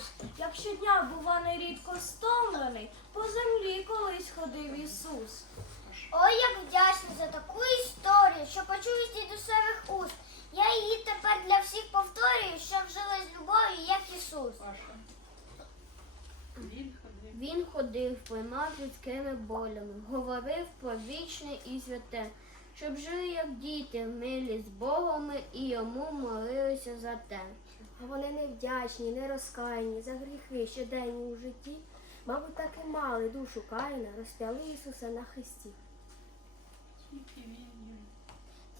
Ісус, як щодня бува нерідко стомлений, по землі колись ходив Ісус. Ой, як вдячна за таку історію, що почув із дідусевих уст. Я її тепер для всіх повторюю, щоб жили з любов'ю, як Ісус. Він ходив. Він ходив, поймав людськими болями, говорив про вічне і святе, щоб жили, як діти, милі з Богом і йому молилися за те. А вони невдячні, нерозкаяні за гріхи щоденні у житті. Мабуть, так і мали душу Каїна, розп'яли Ісуса на хресті. Тільки він.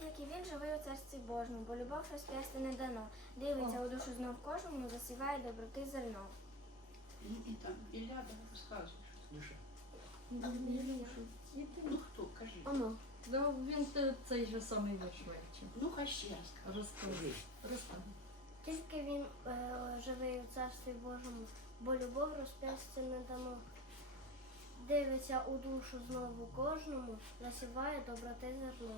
Тільки він живий у царстві Божому, бо любов розп'ясти не дано. Дивиться у душу знов кожному, засіває доброти зерно. І, і там Іляда розказує. Душа. Ну хто, кажи. Оно. Ну, він цей же самий вивчив. Ну хай ще раз. Розкажи. Розкажи. Тільки він е, живий у царстві Божому, бо любов розп'ясти не дано. Дивиться у душу знову кожному, засіває доброти зерно.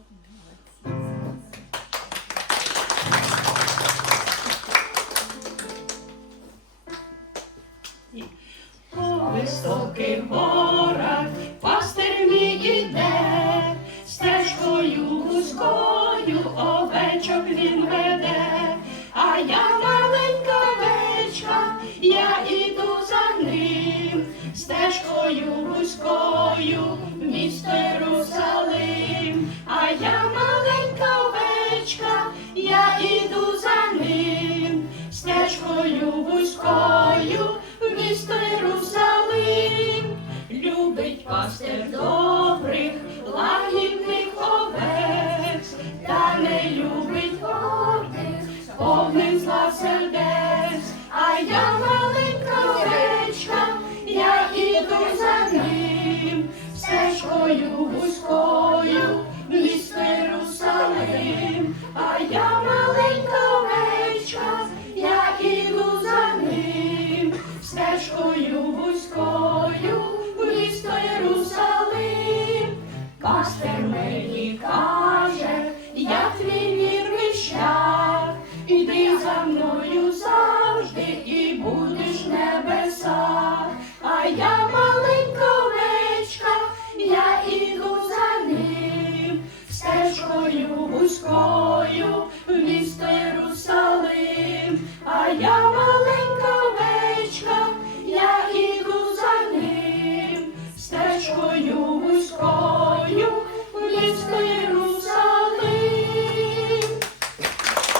По високих горах пастир мій я маленька овечка, я іду за ним, стежкою вузькою в місто Єрусалим, а я маленька овечка, я іду за ним, стежкою вузькою в місто Єрусалим, любить пастир добрих, повних зла сердець, а я маленька овечка, я іду за ним, стежкою вузькою